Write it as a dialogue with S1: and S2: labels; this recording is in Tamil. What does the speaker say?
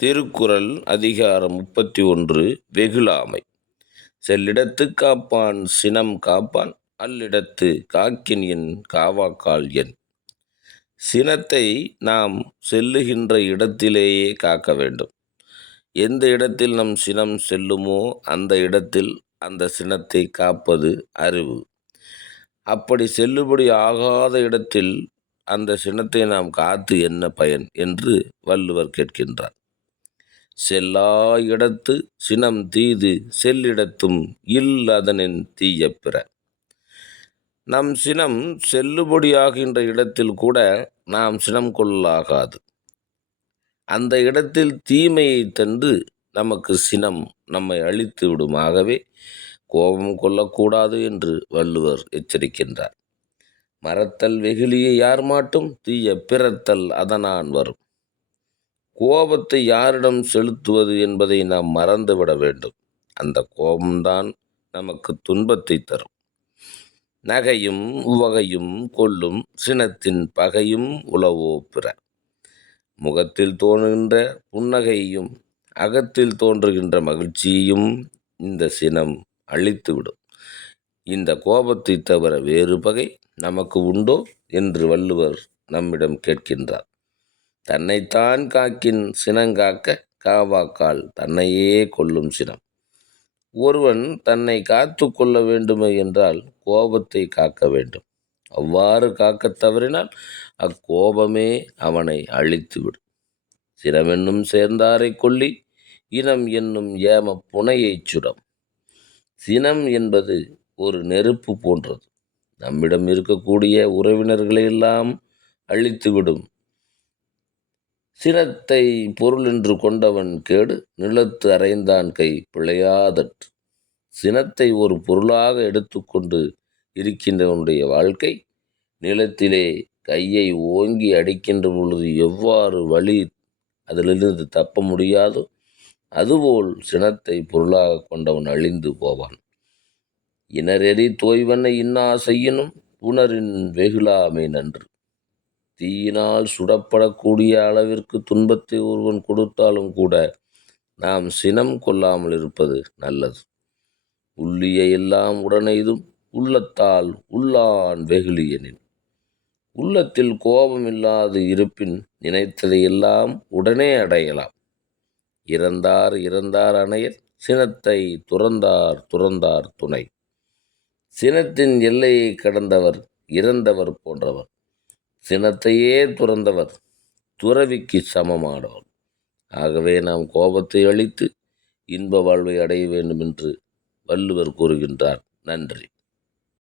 S1: திருக்குறள் அதிகாரம் முப்பத்தி ஒன்று வெகுளாமை. செல்லிடத்து காப்பான் சினம் காப்பான் அல்லிடத்து காக்கின் என் காவாக்கால் என். சினத்தை நாம் செல்லுகின்ற இடத்திலேயே காக்க வேண்டும். எந்த இடத்தில் நம் சினம் செல்லுமோ அந்த இடத்தில் அந்த சினத்தை காப்பது அறிவு. அப்படி செல்லுபடி ஆகாத இடத்தில் அந்த சினத்தை நாம் காத்து என்ன பயன்? என்று வள்ளுவர் கேட்கின்றார். செல்லா இடத்து சினம் தீது செல்லிடத்தும் இல் அதனின் தீய பிற. நம் சினம் செல்லுபடியாகின்ற இடத்தில் கூட நாம் சினம் கொள்ளாகாது. அந்த இடத்தில் தீமையை தந்து நமக்கு சினம் நம்மை அழித்து விடுமாகவே கோபம் கொள்ளக்கூடாது என்று வள்ளுவர் எச்சரிக்கின்றார். மறத்தல் வெகுளியை யார் மாட்டும் தீய பிறத்தல் அதனான் வரும். கோபத்தை யாரிடம் செலுத்துவது என்பதை நாம் மறந்துவிட வேண்டும். அந்த கோபம்தான் நமக்கு துன்பத்தை தரும். நகையும் உவகையும் கொள்ளும் சினத்தின் பகையும் உளவோ பிற. முகத்தில் தோன்றுகின்ற புன்னகையும் அகத்தில் தோன்றுகின்ற மகிழ்ச்சியையும் இந்த சினம் அழித்துவிடும். இந்த கோபத்தை தவிர வேறு பகை நமக்கு உண்டோ? என்று வள்ளுவர் நம்மிடம் கேட்கின்றார். தன்னைத்தான் காக்கின் சினங்காக்க காவாக்கால் தன்னையே கொல்லும் சினம். ஒருவன் தன்னை காத்து கொள்ள வேண்டுமே என்றால் கோபத்தை காக்க வேண்டும். அவ்வாறு காக்க தவறினால் அக்கோபமே அவனை அழித்துவிடும். சினமென்னும் சேர்ந்தாரை கொல்லி இனம் என்னும் ஏம புனையைச் சுடம். சினம் என்பது ஒரு நெருப்பு போன்றது. நம்மிடம் இருக்கக்கூடிய உறவினர்களையெல்லாம் அழித்துவிடும். சினத்தை பொருளென்று கொண்டவன் கேடு நிலத்து அறைந்தான் கை பிழையாதற்று. சினத்தை ஒரு பொருளாக எடுத்துக்கொண்டு இருக்கின்றவனுடைய வாழ்க்கை நிலத்திலே கையை ஓங்கி அடிக்கின்ற பொழுது எவ்வாறு வழி அதிலிருந்து தப்ப முடியாதோ அதுபோல் சினத்தை பொருளாக கொண்டவன் அழிந்து போவான். இனரெறி தோய்வனை இன்னா செய்யினும் புனரின் வெகுலாமை நன்று. தீயினால் சுடப்படக்கூடிய அளவிற்கு துன்பத்தை ஒருவன் கொடுத்தாலும் கூட நாம் சினம் கொள்ளாமல் இருப்பது நல்லது. உள்ளிய எல்லாம் உடனெய்தும் உள்ளத்தால் உள்ளான் வெகுளியனின் உள்ளத்தில் கோபம் இல்லாது இருப்பின் நினைத்ததையெல்லாம் உடனே அடையலாம். இறந்தார் இறந்தார் அணையர் சினத்தை துறந்தார் துறந்தார் துணை. சினத்தின் எல்லையை கடந்தவர் இறந்தவர் போன்றவர். சினத்தையே துறந்தவர் துறவிக்கு சமமானவர் ஆகவே நாம் கோபத்தை அழித்து இன்ப வாழ்வை அடைய வேண்டும் என்று வள்ளுவர் கூறுகின்றார். நன்றி.